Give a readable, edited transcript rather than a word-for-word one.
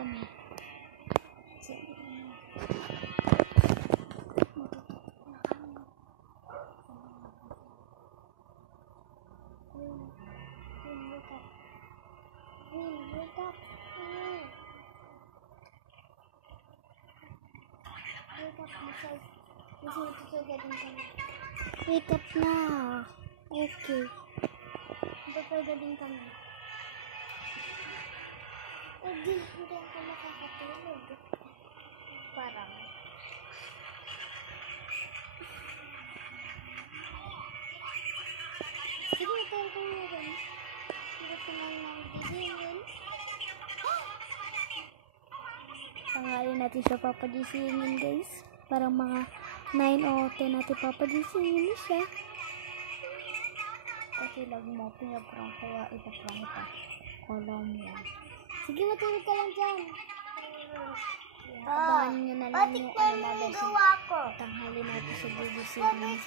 kami. Wake up na. Okay. Magpapagaling kami. Hindi ako makakatulog. Parang. Sige, ito ko nga rin. Hindi ko nga nang-gisingin. Tangali natin siya papagisingin, guys. Parang mga 9 o 10 natin papagisingin siya. Kasi lagi mo pinaprang kaya ipaprang ito. Kolom yan. Sige, matulog ka lang dyan. Abangan nyo na lang yung ano na beso. Tanghali natin siya gigisingin.